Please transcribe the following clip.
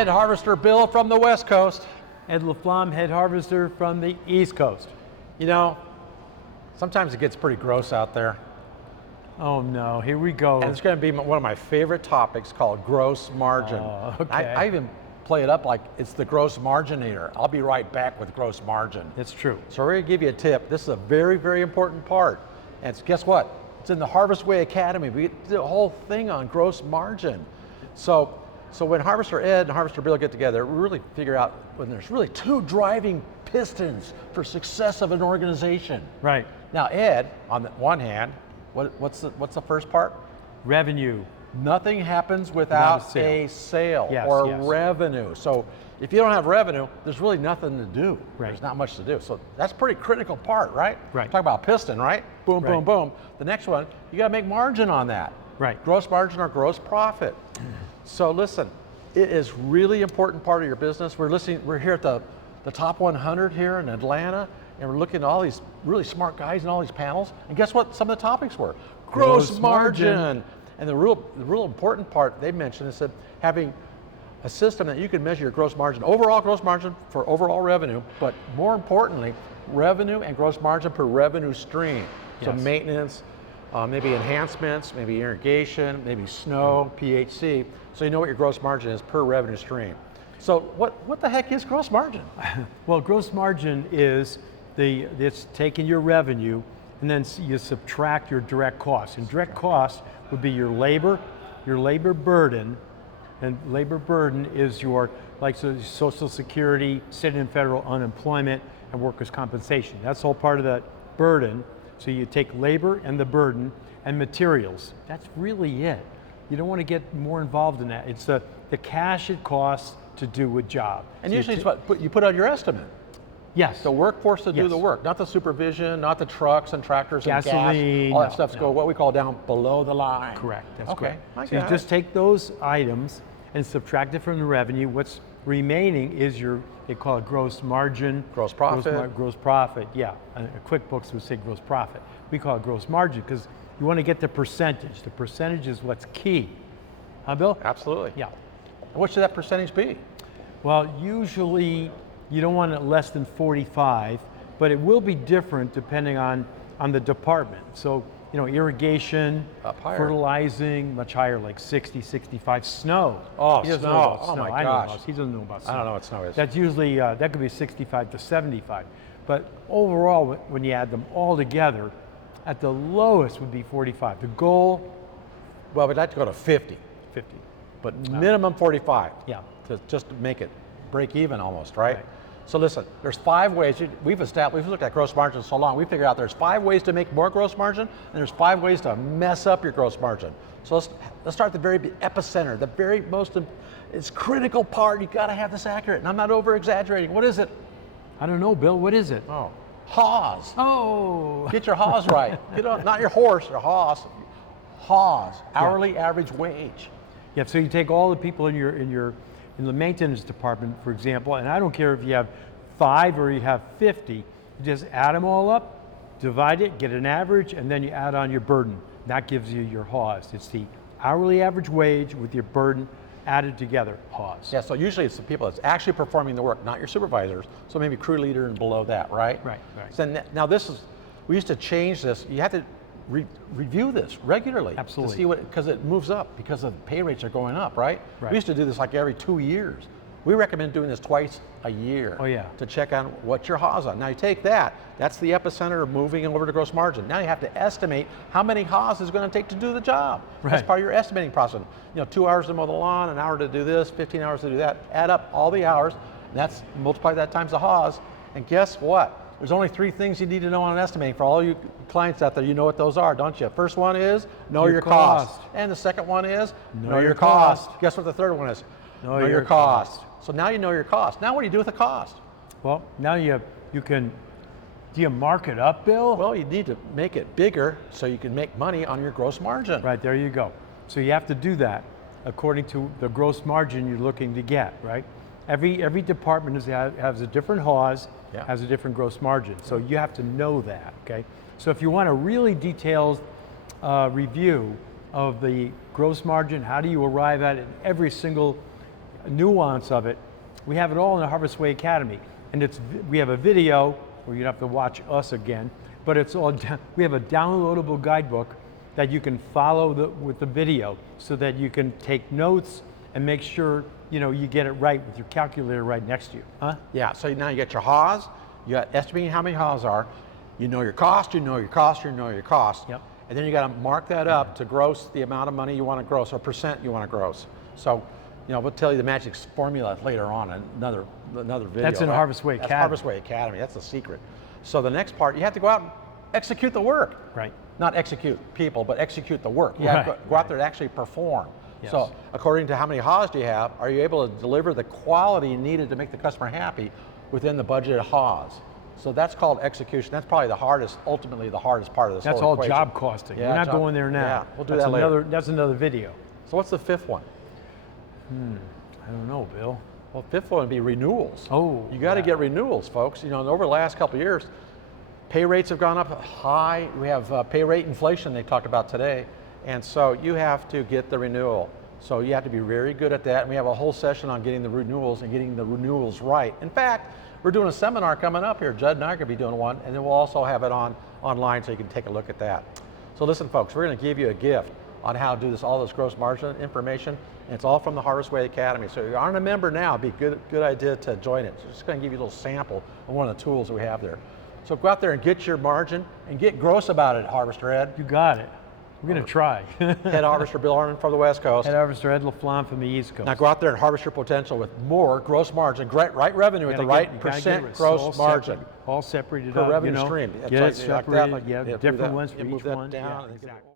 Head harvester Bill from the West Coast. Ed LaFlamme, head harvester from the East Coast. You know, sometimes it gets pretty gross out there. Oh no, here we go. And it's going to be one of my favorite topics called gross margin. Oh, okay. I even play it up like it's the gross marginator. I'll be right back with gross margin. It's true. So we're going to give you a tip. This is a very, very important part. And guess what? It's in the Harvest Way Academy. We did a whole thing on gross margin. So when Harvester Ed and Harvester Bill get together, we really figure out when there's really two driving pistons for success of an organization. Right. Now Ed, on the one hand, what's the first part? Revenue. Nothing happens without a sale or revenue. So if you don't have revenue, there's really nothing to do. Right. There's not much to do. So that's a pretty critical part, right? Right. Talk about piston, right? Boom, boom, boom. The next one, you got to make margin on that. Right. Gross margin or gross profit. So listen, it is really important part of your business. We're here at the top 100 here in Atlanta, and we're looking at all these really smart guys and all these panels. And guess what some of the topics were? Gross margin. And the real important part they mentioned is that having a system that you can measure your gross margin, overall gross margin for overall revenue, but more importantly, revenue and gross margin per revenue stream. So maintenance, maybe enhancements, maybe irrigation, maybe snow, PHC, so you know what your gross margin is per revenue stream. So what the heck is gross margin? Well, gross margin is it's taking your revenue and then you subtract your direct costs. And direct costs would be your labor burden, and labor burden is your Social Security, state and federal unemployment, and workers' compensation. That's all part of that burden. So you take labor and the burden and materials. That's really it. You don't want to get more involved in that. It's the cash it costs to do a job. And so usually it's what you put on your estimate. Yes. The workforce to do the work, not the supervision, not the trucks and tractors gasoline, and gas. All that stuff's go what we call down below the line. Correct, that's okay. correct. So you just take those items and subtract it from the revenue. What's remaining is they call it gross margin. Gross profit. Gross profit, yeah. QuickBooks would say gross profit. We call it gross margin because you want to get the percentage. The percentage is what's key. Huh, Bill? Absolutely. Yeah. And what should that percentage be? Well, usually you don't want it less than 45, but it will be different depending on the department. So, irrigation, fertilizing, much higher, like 60, 65. Snow. Oh, snow. Oh my gosh. He doesn't know about snow. I don't know what snow is. That's usually, that could be 65 to 75. But overall, when you add them all together, at the lowest would be 45. The goal? Well, we'd like to go to 50. 50. But minimum 45. Yeah. Just to make it break even almost, right? So listen, there's 5 ways. We've looked at gross margin so long, we figured out there's 5 ways to make more gross margin, and there's 5 ways to mess up your gross margin. So let's start at the very epicenter, the very most, it's critical part. You gotta have this accurate, and I'm not over exaggerating. What is it? I don't know, Bill, what is it? Oh, HAWS. Oh. Get your HAWS right. Not your horse, your HAWS. HAWS, hourly average wage. Yeah, so you take all the people in the maintenance department, for example, and I don't care if you have 5 or you have 50, you just add them all up, divide it, get an average, and then you add on your burden. That gives you your HAWS. It's the hourly average wage with your burden added together, HAWS. Yeah, so usually it's the people that's actually performing the work, not your supervisors, so maybe crew leader and below that, right? Right. So now we used to change this, you have to review this regularly. Absolutely. To see because it moves up, because the pay rates are going up, right? We used to do this like every 2 years. We recommend doing this twice a year. Oh yeah. To check on what your HAWS on. Now you take that's the epicenter of moving over to gross margin. Now you have to estimate how many HAWS is going to take to do the job. Right. That's part of your estimating process. 2 hours to mow the lawn, an hour to do this, 15 hours to do that. Add up all the hours, and multiply that times the HAWS, and guess what? There's only 3 things you need to know on estimating. For all you clients out there, you know what those are, don't you? First one is know your cost. And the second one is know your cost. Guess what the third one is? Know your cost. So now you know your cost. Now what do you do with the cost? Well, now you can, do you mark it up, Bill? Well, you need to make it bigger so you can make money on your gross margin. Right, there you go. So you have to do that according to the gross margin you're looking to get, right? Every department has a different HAWS, has a different gross margin. So you have to know that, okay? So if you want a really detailed review of the gross margin, how do you arrive at it in every single nuance of it. We have it all in the Harvest Way Academy, and we have a video where you don't have to watch us again, but it's all we have a downloadable guidebook that you can follow with the video, so that you can take notes and make sure you get it right with your calculator right next to you. Huh? Yeah. So now you got your haws. You got estimating how many haws are. You know your cost. You know your cost. You know your cost. Yep. And then you got to mark that up to gross the amount of money you want to gross, or percent you want to gross. So, we'll tell you the magic formula later on in another video. That's in right? Harvest Way Academy. That's Harvest Way Academy. That's the secret. So the next part, you have to go out and execute the work. Right. Not execute people, but execute the work. You have to go out there and actually perform. Yes. So according to how many haws do you have, are you able to deliver the quality needed to make the customer happy within the budgeted haws? So that's called execution. That's probably ultimately the hardest part of this That's whole all equation. job costing. Yeah, We're not going there now. Yeah, we'll do that later. That's another video. So what's the fifth one? I don't know, Bill. Well, fifth one would be renewals. Oh, you got to get renewals, folks. Over the last couple of years, pay rates have gone up high. We have pay rate inflation they talked about today. And so you have to get the renewal. So you have to be very good at that. And we have a whole session on getting the renewals and getting the renewals right. In fact, we're doing a seminar coming up here. Judd and I are going to be doing one, and then we'll also have it online so you can take a look at that. So listen, folks, we're going to give you a gift on how to do all this gross margin information, and it's all from the Harvest Way Academy. So if you aren't a member now, it'd be a good idea to join it. So just going to give you a little sample of one of the tools that we have there. So go out there and get your margin and get gross about it, Harvester Ed. You got it. We're going to try. Head Harvester Bill Harmon from the West Coast. Head Harvester Ed LaFlamme from the East Coast. Now go out there and harvest your potential with more gross margin, right revenue at the right percent gross margin. All separated Per up, revenue stream. Get it Like that, separated, like, different ones for each move that one. down. Exactly.